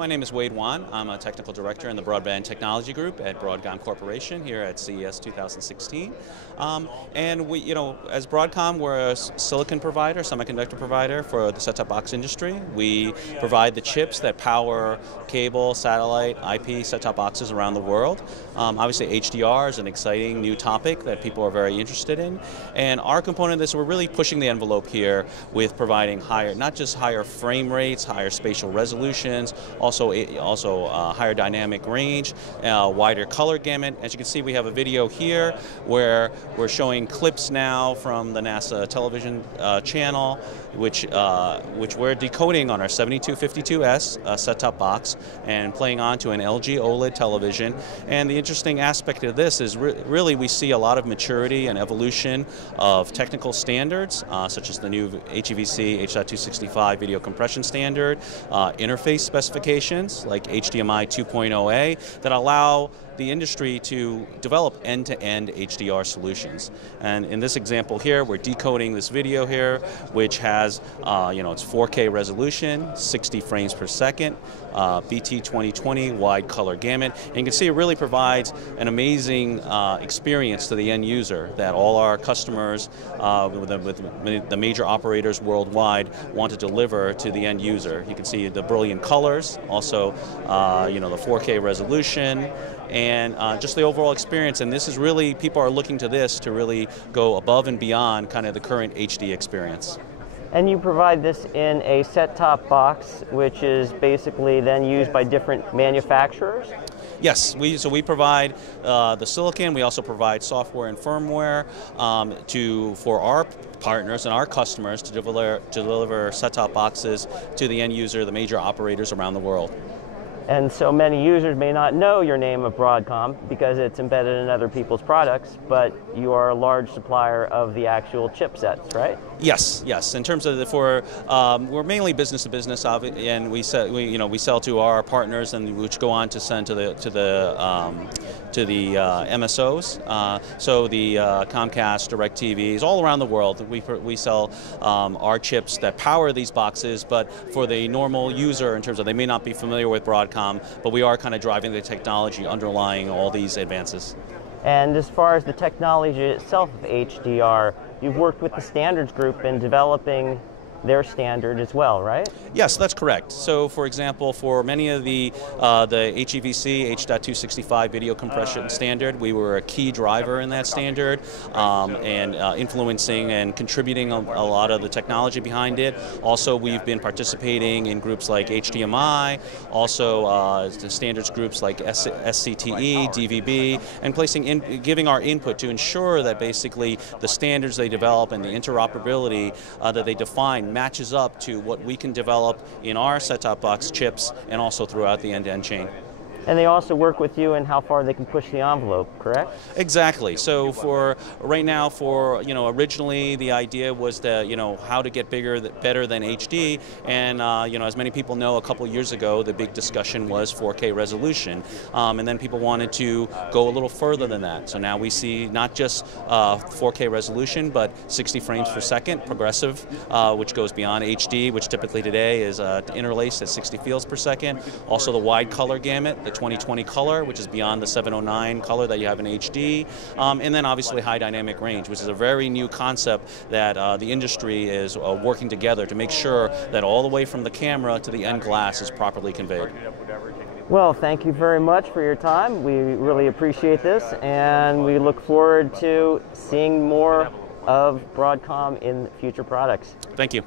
My name is Wade Wan. I'm a technical director in the Broadband Technology Group at Broadcom Corporation here at CES 2016. And we, as Broadcom, we're a silicon provider, semiconductor provider for the set-top box industry. We provide the chips that power cable, satellite, IP set-top boxes around the world. Obviously, HDR is an exciting new topic that people are very interested in. And our component of this, we're really pushing the envelope here with providing higher, not just higher frame rates, higher spatial resolutions, also higher dynamic range, wider color gamut. As you can see, we have a video here where we're showing clips now from the NASA television channel, which we're decoding on our 7252S set-top box and playing onto an LG OLED television. And the interesting aspect of this is really we see a lot of maturity and evolution of technical standards, such as the new HEVC H.265 video compression standard, interface specifications like HDMI 2.0A that allow the industry to develop end-to-end HDR solutions. And in this example here, we're decoding this video here, which has, it's 4K resolution, 60 frames per second, BT 2020 wide color gamut. And you can see it really provides an amazing experience to the end user that all our customers with the major operators worldwide want to deliver to the end user. You can see the brilliant colors, also the 4K resolution, and just the overall experience. And this is really, people are looking to this to really go above and beyond kind of the current HD experience. And you provide this in a set-top box, which is basically then used by different manufacturers? Yes, so we provide the silicon. We also provide software and firmware for our partners and our customers to deliver set-top boxes to the end user, the major operators around the world. And so many users may not know your name of Broadcom because it's embedded in other people's products, but you are a large supplier of the actual chipsets, right? Yes, yes. In terms of we're mainly business to business, and we sell to our partners, and which go on to send to the MSOs. So the Comcast, DirecTVs, all around the world. We sell our chips that power these boxes, but for the normal user, in terms of they may not be familiar with Broadcom, but we are kind of driving the technology underlying all these advances. And as far as the technology itself of HDR, you've worked with the standards group in developing their standard as well, right? Yes, that's correct. So, for example, for many of the HEVC H.265 video compression standard, we were a key driver in that standard, and influencing and contributing a lot of the technology behind it. Also, we've been participating in groups like HDMI, also the standards groups like SCTE, DVB, and giving our input to ensure that basically the standards they develop and the interoperability that they define matches up to what we can develop in our set-top box chips and also throughout the end-to-end chain. And they also work with you in how far they can push the envelope, correct? Exactly. So for right now, originally the idea was that, how to get better than HD, and as many people know, a couple years ago the big discussion was 4K resolution, and then people wanted to go a little further than that. So now we see not just 4K resolution, but 60 frames per second, progressive, which goes beyond HD, which typically today is interlaced at 60 fields per second. Also the wide color gamut, the 2020 color, which is beyond the 709 color that you have in HD, and then obviously high dynamic range, which is a very new concept that the industry is working together to make sure that all the way from the camera to the end glass is properly conveyed. Well, thank you very much for your time. We really appreciate this, and we look forward to seeing more of Broadcom in future products. Thank you.